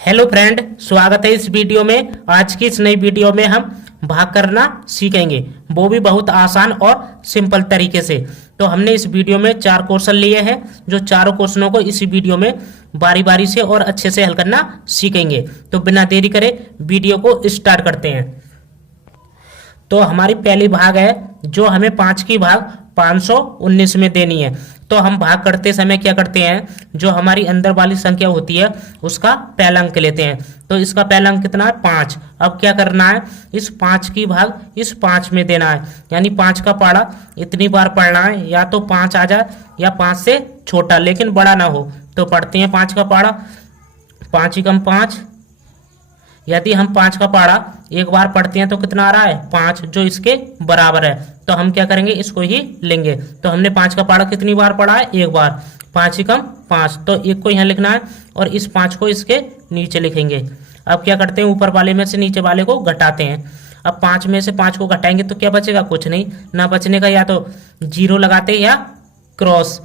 Hello friend, स्वागत है इस वीडियो में। आज की इस नई वीडियो में हम भाग करना सीखेंगे, वो भी बहुत आसान और सिंपल तरीके से। तो हमने इस वीडियो में 4 क्वेश्चन लिए हैं, जो चारों क्वेश्चनों को इसी वीडियो में बारी बारी से और अच्छे से हल करना सीखेंगे। तो बिना देरी करे वीडियो को स्टार्ट करते हैं। तो हमारी पहली भाग है जो हमें 5 की भाग 519 में देनी है। तो हम भाग करते समय क्या करते हैं, जो हमारी अंदर वाली संख्या होती है उसका पहला अंक लेते हैं। तो इसका पहला अंक कितना है, 5। अब क्या करना है, इस 5 की भाग इस 5 में देना है, यानी 5 का पाड़ा इतनी बार पढ़ना है, या तो 5 आ जाए या 5 से छोटा लेकिन बड़ा ना हो। तो पढ़ते हैं 5 का पाड़ा, 5 एकम 5। यदि हम 5 का पाड़ा एक बार पढ़ते हैं तो कितना आ रहा है, 5, जो इसके बराबर है। तो हम क्या करेंगे, इसको ही लेंगे। तो हमने 5 का पाड़ा कितनी बार पढ़ा है, एक बार। 5 एकम 5, तो एक को यहाँ लिखना है और इस 5 को इसके नीचे लिखेंगे। अब क्या करते हैं, ऊपर वाले में से नीचे वाले को घटाते हैं। अब 5 में से 5 को घटाएंगे तो क्या बचेगा, कुछ नहीं। ना बचने का या तो 0 लगाते या क्रॉस,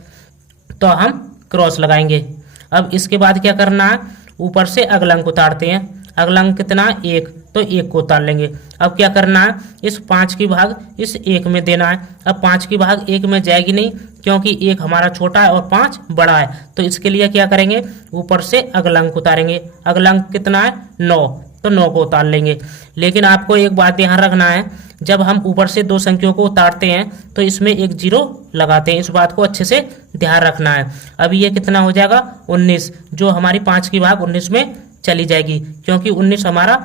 तो हम क्रॉस लगाएंगे। अब इसके बाद क्या करना है, ऊपर से अगला अंक उतारते हैं। अगला अंक कितना, 1, तो 1 को उतार लेंगे। अब क्या करना है, इस 5 की भाग इस 1 में देना है। अब 5 की भाग 1 में जाएगी नहीं, क्योंकि 1 हमारा छोटा है और 5 बड़ा है। तो इसके लिए क्या करेंगे, ऊपर से अगला अंक उतारेंगे। अगला अंक कितना है, 9, तो 9 को उतार लेंगे। लेकिन आपको एक बात ध्यान रखना है, जब हम ऊपर से 2 संख्याओं को उतारते हैं तो इसमें एक 0 लगाते हैं। इस बात को अच्छे से ध्यान रखना है। अब ये कितना हो जाएगा, 19, जो हमारी 5 की भाग 19 में चली जाएगी, क्योंकि 19 हमारा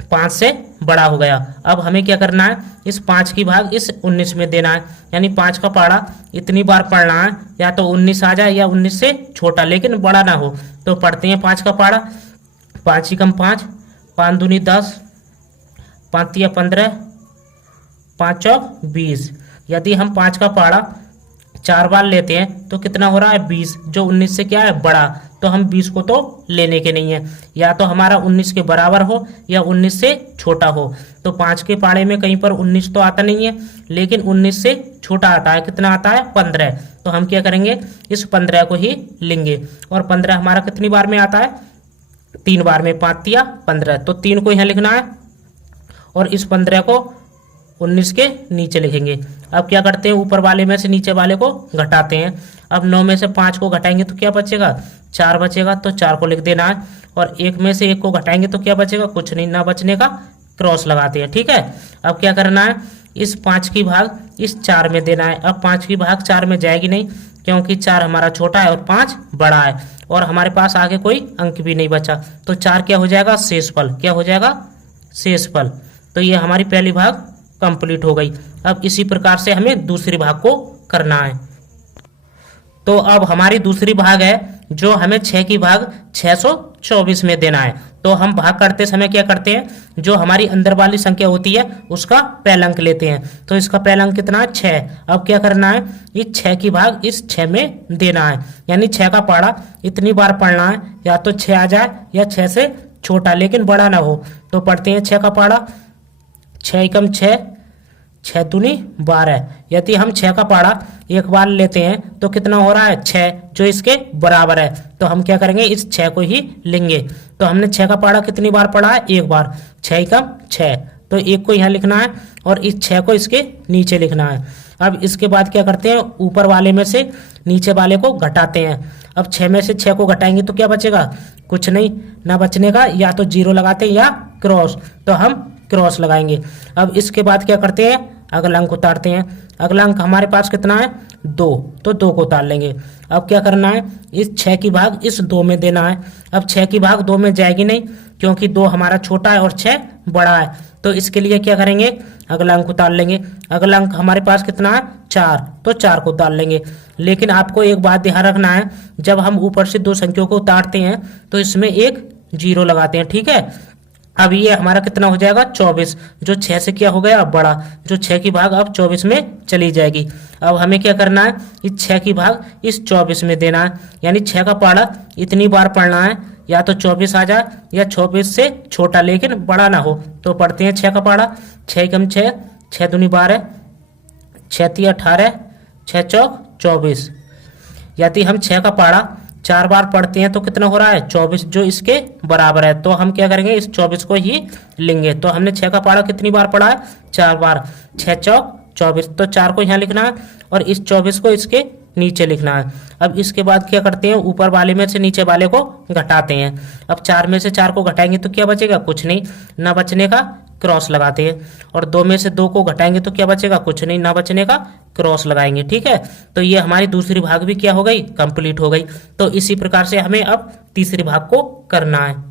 5 से बड़ा हो गया। अब हमें क्या करना है, इस 5 की भाग इस 19 में देना है, यानी 5 का पाड़ा इतनी बार पढ़ना है, या तो 19 आ जाए या 19 से छोटा लेकिन बड़ा ना हो। तो पढ़ते हैं 5 का पाड़ा, 5 एकम 5, 5 दूनी 10, 5 तिया 15, 5 चौक 20। यदि हम 5 का पाड़ा 4 बार लेते हैं तो कितना हो रहा है, 20, जो 19 से क्या है, बड़ा। तो हम 20 को तो लेने के नहीं है, या तो हमारा 19 के बराबर हो या 19 से छोटा हो। तो 5 के पाड़े में कहीं पर 19 तो आता नहीं है, लेकिन 19 से छोटा आता है। कितना आता है, 15। तो हम क्या करेंगे, इस 15 को ही लेंगे। और 15 हमारा कितनी बार में आता है, 3 बार में, 5 तिया 15, तो 3 को यहाँ लिखना है और इस 15 को 19 के नीचे लिखेंगे। अब क्या करते हैं, ऊपर वाले में से नीचे वाले को घटाते हैं। अब 9 में से 5 को घटाएंगे तो क्या बचेगा, 4 बचेगा, तो 4 को लिख देना है। और 1 में से 1 को घटाएंगे तो क्या बचेगा, कुछ नहीं। ना बचने का क्रॉस लगाते हैं, ठीक है। अब क्या करना है, इस 5 की भाग इस 4 में देना है। अब 5 की भाग 4 में जाएगी नहीं, क्योंकि 4 हमारा छोटा है और 5 बड़ा है, और हमारे पास आगे कोई अंक भी नहीं बचा। तो 4 क्या हो जाएगा, शेषफल। क्या हो जाएगा, शेषफल। तो ये हमारी पहली भाग कंप्लीट हो गई। अब इसी प्रकार से हमें दूसरी भाग को करना है। तो अब हमारी दूसरी भाग है जो हमें 6 की भाग 624 में देना है। तो हम भाग करते समय क्या करते हैं, जो हमारी अंदर वाली संख्या होती है उसका पहला अंक लेते हैं। तो इसका पहला अंक कितना है, 6। अब क्या करना है, इस 6 की भाग इस 6 में देना है, यानी 6 का पाड़ा इतनी बार पढ़ना है, या तो 6 आ जाए या 6 से छोटा लेकिन बड़ा ना हो। तो पढ़ते हैं 6 का पाड़ा, 6 एकम 6, 6 दूनी 12। यदि हम 6 का पाड़ा एक बार लेते हैं तो कितना हो रहा है, 6, जो इसके बराबर है। तो हम क्या करेंगे, इस 6 को ही लेंगे। तो हमने 6 का पाड़ा कितनी बार पढ़ा है, एक बार। 6 एकम 6, तो 1 को यहाँ लिखना है और इस 6 को इसके नीचे लिखना है। अब इसके बाद क्या करते हैं, ऊपर वाले में से नीचे वाले को घटाते हैं। अब 6 में से 6 को घटाएंगे तो क्या बचेगा, कुछ नहीं। ना बचने का या तो 0 लगाते हैं या क्रॉस, तो हम क्रॉस लगाएंगे। अब इसके बाद क्या करते हैं, अगला अंक उतारते हैं। अगला अंक हमारे पास कितना है, 2, तो 2 को उतार लेंगे। अब क्या करना है, इस 6 की भाग इस 2 में देना है। अब 6 की भाग 2 में जाएगी नहीं, क्योंकि 2 हमारा छोटा है और 6 बड़ा है। तो इसके लिए क्या करेंगे, अगला अंक उतार लेंगे। अगला अंक हमारे पास कितना है, 4, तो 4 को उतार लेंगे। लेकिन आपको एक बात ध्यान रखना है, जब हम ऊपर से 2 संख्याओं को उतारते हैं तो इसमें एक 0 लगाते हैं, ठीक है। अब ये हमारा कितना हो जाएगा, 24, जो 6 से क्या हो गया, बड़ा, जो 6 की भाग अब 24 में चली जाएगी। अब हमें क्या करना है, इस 6 की भाग इस 24 में देना है, यानी 6 का पाड़ा इतनी बार पढ़ना है, या तो 24 आ जाए या 24 से छोटा लेकिन बड़ा ना हो। तो पढ़ते हैं 6 का पाड़ा, 6 एकम 6, 6 दूनी 12, 6 तिया 18, 6 चौक 24। यदि हम 6 का पाड़ा 4 बार पढ़ते हैं तो कितना हो रहा है 24, जो इसके बराबर है। तो हम क्या करेंगे, इस 24 को ही लेंगे। तो हमने 6 का पहाड़ा कितनी बार पढ़ा है, 4 बार, 6 चौक 24, तो 4 को यहाँ लिखना है और इस 24 को इसके नीचे लिखना है। अब इसके बाद क्या करते हैं, ऊपर वाले में से नीचे वाले को घटाते हैं। अब 4 में से 4 को घटाएंगे तो क्या बचेगा, कुछ नहीं, ना बचने का क्रॉस लगाते हैं। और 2 में से 2 को घटाएंगे तो क्या बचेगा, कुछ नहीं, ना बचने का क्रॉस लगाएंगे। ठीक है, तो ये हमारी दूसरी भाग भी क्या हो गई, कंप्लीट हो गई। तो इसी प्रकार से हमें अब तीसरी भाग को करना है।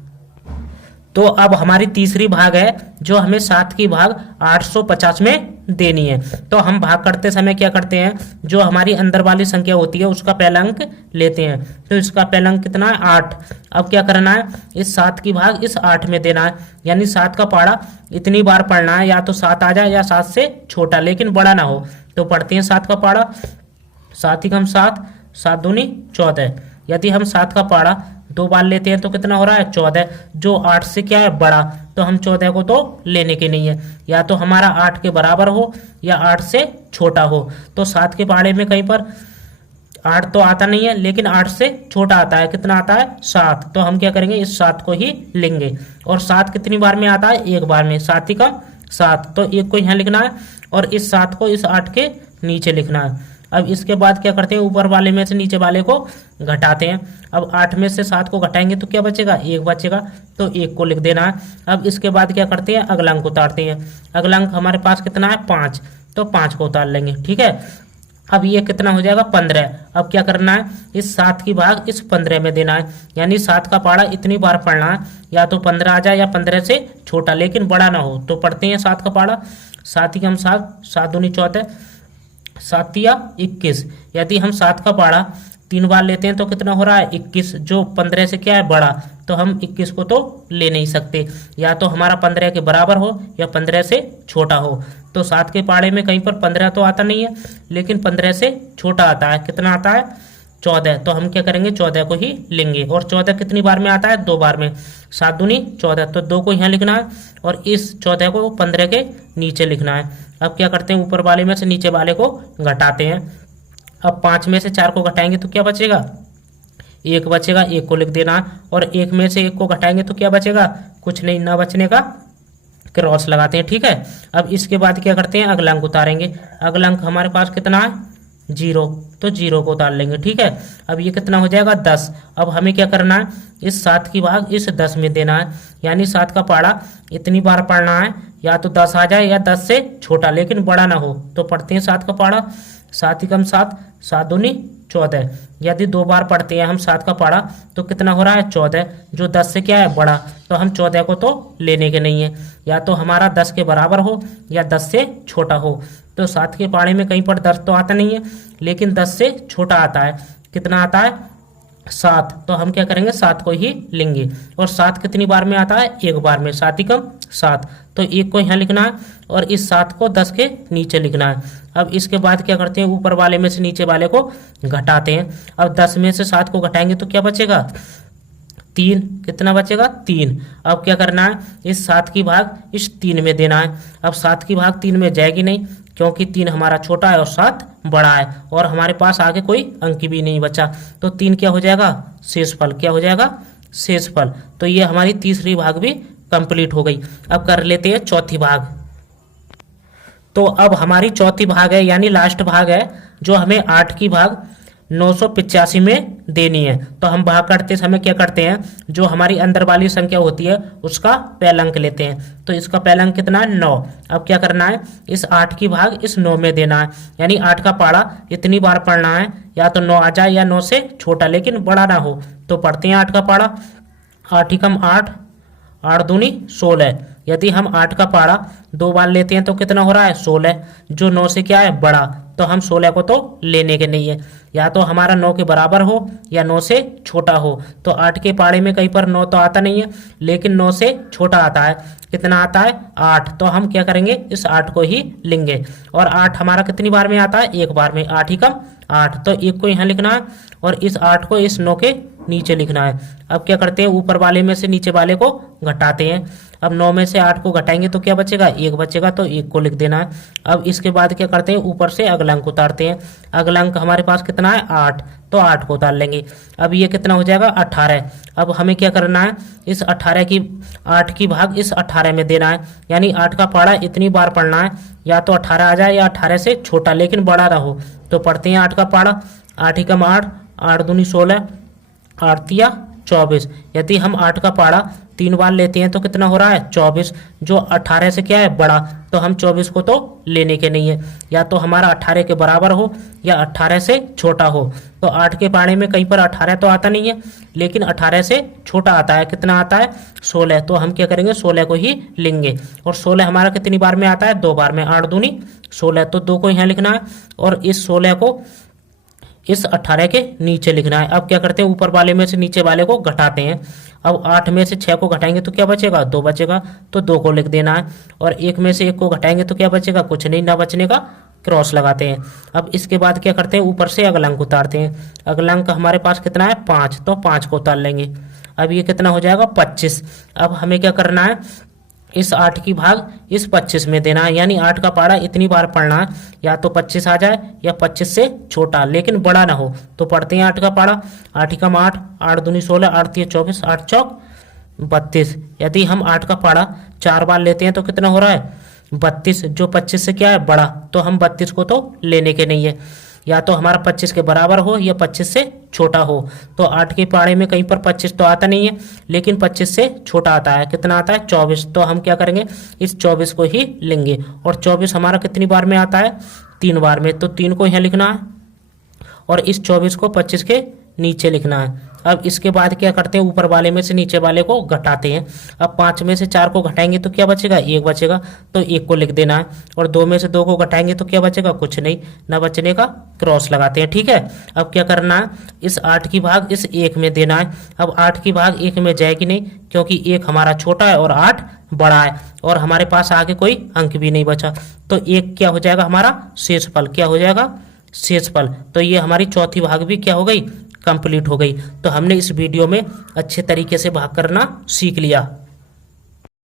तो अब हमारी तीसरी भाग है जो हमें 7 की भाग 850 में देनी है। तो हम भाग करते समय क्या करते हैं, जो हमारी अंदर वाली संख्या होती है उसका पहला अंक लेते हैं। तो इसका पहला अंक कितना है, 8। अब क्या करना है, इस 7 की भाग इस 8 में देना है, यानी 7 का पहाड़ा इतनी बार पढ़ना है, या तो 7 आ जाए या 7 से छोटा लेकिन बड़ा ना हो। तो पढ़ते हैं 7 का पहाड़ा, 7 ही कम 7, 7 दूनी 14। यदि हम 7 का पहाड़ा 2 बार लेते हैं तो कितना हो रहा है 14, जो 8 से क्या है बड़ा। तो हम 14 को तो लेने के नहीं है, या तो हमारा 8 के बराबर हो या 8 से छोटा हो। तो 7 के पहाड़े में कहीं पर 8 तो आता नहीं है, लेकिन 8 से छोटा आता है। कितना आता है 7। तो हम क्या करेंगे, इस 7 को ही लेंगे। और 7 कितनी बार में आता है, 1 बार में, 7 ही कम 7, तो 1 को यहाँ लिखना है और इस 7 को इस 8 के नीचे लिखना है। अब इसके बाद क्या करते हैं, ऊपर वाले में से नीचे वाले को घटाते हैं। अब 8 में से 7 को घटाएंगे तो क्या बचेगा, 1 बचेगा, तो 1 को लिख देना है। अब इसके बाद क्या करते हैं, अगला अंक उतारते हैं। अगला अंक हमारे पास कितना है 5, तो 5 को उतार लेंगे। ठीक है, अब ये कितना हो जाएगा 15। अब क्या करना है, इस 7 की भाग इस 15 में देना है, यानी 7 का पहाड़ा इतनी बार पढ़ना है, या तो 15 आ जाए या 15 से छोटा लेकिन बड़ा ना हो। तो पढ़ते हैं 7 का पहाड़ा, 7 ही कम 7, 7 दूनी 14, 7 या 21। यदि हम 7 का पहाड़ा 3 बार लेते हैं तो कितना हो रहा है 21, जो 15 से क्या है बड़ा। तो हम 21 को तो ले नहीं सकते, या तो हमारा 15 के बराबर हो या 15 से छोटा हो। तो 7 के पहाड़े में कहीं पर 15 तो आता नहीं है, लेकिन 15 से छोटा आता है। कितना आता है 14। तो हम क्या करेंगे, 14 को ही लेंगे। और 14 कितनी बार में आता है, 2 बार में, 7 दूनी 14, तो 2 को यहाँ लिखना है और इस 14 को 15 के नीचे लिखना है। अब क्या करते हैं, ऊपर वाले में से नीचे वाले को घटाते हैं। अब 5 में से 4 को घटाएंगे तो क्या बचेगा, 1 बचेगा, 1 को लिख देना। और 1 में से 1 को घटाएंगे तो क्या बचेगा, कुछ नहीं, ना बचने का क्रॉस लगाते हैं। ठीक है, अब इसके बाद क्या करते हैं, अगला अंक उतारेंगे। अगला अंक हमारे पास कितना है 0, तो 0 को उतार लेंगे। ठीक है, अब ये कितना हो जाएगा 10। अब हमें क्या करना है, इस 7 की भाग इस 10 में देना है, यानी 7 का पहाड़ा इतनी बार पढ़ना है, या तो 10 आ जाए या 10 से छोटा लेकिन बड़ा ना हो। तो पढ़ते हैं 7 का पहाड़ा, 7 ही कम 7, 7 दूनी 14। यदि 2 बार पढ़ते हैं हम 7 का पहाड़ा तो कितना हो रहा है 14, जो 10 से क्या है बड़ा। तो हम 14 को तो लेने के नहीं है, या तो हमारा 10 के बराबर हो या 10 से छोटा हो। तो 7 के पहाड़े में कहीं पर 10 तो आता नहीं है, लेकिन 10 से छोटा आता है। कितना आता है 7। तो हम क्या करेंगे, 7 को ही लेंगे। और 7 कितनी बार में आता है, 1 बार में, 7 ही कम 7, तो 1 को यहाँ लिखना है और इस 7 को 10 के नीचे लिखना है। अब इसके बाद क्या करते हैं, ऊपर वाले में से नीचे वाले को घटाते हैं। अब 10 में से 7 को घटाएंगे तो क्या बचेगा 3। कितना बचेगा 3। अब क्या करना है, इस 7 की भाग इस 3 में देना है। अब 7 की भाग 3 में जाएगी नहीं, क्योंकि 3 हमारा छोटा है और 7 बड़ा है, और हमारे पास आगे कोई अंक भी नहीं बचा। तो 3 क्या हो जाएगा, शेषफल। क्या हो जाएगा, शेषफल। तो ये हमारी तीसरी भाग भी कंप्लीट हो गई। अब कर लेते हैं चौथी भाग। तो अब हमारी चौथी भाग है, यानी लास्ट भाग है, जो हमें 8 की भाग 985 में देनी है। तो हम भाग करते समय क्या करते हैं, जो हमारी अंदर वाली संख्या होती है उसका पहला अंक लेते हैं। तो इसका पहला अंक कितना है 9। अब क्या करना है, इस 8 की भाग इस 9 में देना है, यानी 8 का पहाड़ा इतनी बार पढ़ना है, या तो 9 आ जाए या 9 से छोटा लेकिन बड़ा ना हो। तो पढ़ते हैं 8 का पहाड़ा, 8 ही कम 8, 8 दूनी 16। यदि हम 8 का पहाड़ा 2 बार लेते हैं तो कितना हो रहा है 16, जो 9 से क्या है बड़ा। तो हम 16 को तो लेने के नहीं है, या तो हमारा 9 के बराबर हो या 9 से छोटा हो। तो 8 के पहाड़े में कहीं पर 9 तो आता नहीं है, लेकिन 9 से छोटा आता है। कितना आता है 8। तो हम क्या करेंगे, इस 8 को ही लेंगे। और 8 हमारा कितनी बार में आता है, 1 बार में, 8 ही कम 8, तो 1 को यहाँ लिखना है और इस 8 को इस 9 के नीचे लिखना है। अब क्या करते हैं, ऊपर वाले में से नीचे वाले को घटाते हैं। अब 9 में से 8 को घटाएंगे तो क्या बचेगा, 1 बचेगा, तो 1 को लिख देना है। अब इसके बाद क्या करते हैं, ऊपर से अगला अंक उतारते हैं। अगला अंक हमारे पास कितना है, 8, तो 8 को उतार लेंगे। अब ये कितना हो जाएगा, 18। अब हमें क्या करना है, इस 18 की 8 की भाग इस 18 में देना है, यानी 8 का पहाड़ा इतनी बार पढ़ना है, या तो 18 आ जाए या 18 से छोटा लेकिन बड़ा ना हो। तो पढ़ते हैं 8 का पहाड़ा, 8 एकम 8, 8 दूनी 16, 8 तिया 24। यदि हम 8 का पहाड़ा 3 बार लेते हैं तो कितना हो रहा है, 24, जो 18 से क्या है, बड़ा, तो हम 24 को तो लेने के नहीं है, या तो हमारा 18 के बराबर हो या 18 से छोटा हो। तो 8 के पहाड़े में कहीं पर 18 तो आता नहीं है, लेकिन 18 से छोटा आता है, कितना आता है, 16। तो हम क्या करेंगे, 16 को ही लेंगे। और 16 हमारा कितनी बार में आता है, 2 बार में, 8 दूनी 16, तो 2 को यहाँ लिखना है और इस 16 को इस 18 के नीचे लिखना है। अब क्या करते हैं, ऊपर वाले में से नीचे वाले को घटाते हैं। अब 8 में से 6 को घटाएंगे तो क्या बचेगा, 2 बचेगा, तो 2 को लिख देना है। और 1 में से 1 को घटाएंगे तो क्या बचेगा, कुछ नहीं, ना बचने का क्रॉस लगाते हैं। अब इसके बाद क्या करते हैं, ऊपर से अगला अंक उतारते हैं। अगला अंक हमारे पास कितना है, 5, तो 5 को उतार लेंगे। अब ये कितना हो जाएगा, 25। अब हमें क्या करना है, इस 8 की भाग इस 25 में देना है, यानी 8 का पहाड़ा इतनी बार पढ़ना है, या तो 25 आ जाए या 25 से छोटा लेकिन बड़ा ना हो। तो पढ़ते हैं 8 का पहाड़ा, 8 एकम 8, 8 दूनी 16, 8 तिया 24, 8 चौक 32। यदि हम 8 का पहाड़ा 4 बार लेते हैं तो कितना हो रहा है, 32, जो 25 से क्या है, बड़ा, तो हम 32 को तो लेने के नहीं है, या तो हमारा 25 के बराबर हो या 25 से छोटा हो। तो 8 के पहाड़े में कहीं पर 25 तो आता नहीं है, लेकिन 25 से छोटा आता है, कितना आता है, 24। तो हम क्या करेंगे, इस 24 को ही लेंगे। और 24 हमारा कितनी बार में आता है, 3 बार में, तो 3 को यहाँ लिखना है और इस 24 को 25 के नीचे लिखना है। अब इसके बाद क्या करते हैं, ऊपर वाले में से नीचे वाले को घटाते हैं। अब 5 में से 4 को घटाएंगे तो क्या बचेगा, 1 बचेगा, तो 1 को लिख देना है। और 2 में से 2 को घटाएंगे तो क्या बचेगा, कुछ नहीं, ना बचने का क्रॉस लगाते हैं, ठीक है। अब क्या करना है, इस 8 की भाग इस 1 में देना है। अब 8 की भाग 1 में जाएगी नहीं, क्योंकि 1 हमारा छोटा है और 8 बड़ा है, और हमारे पास आगे कोई अंक भी नहीं बचा। तो 1 क्या हो जाएगा, हमारा शेषफल, क्या हो जाएगा, शेषफल। तो ये हमारी चौथी भाग भी क्या हो गई, कंप्लीट हो गई। तो हमने इस वीडियो में अच्छे तरीके से भाग करना सीख लिया।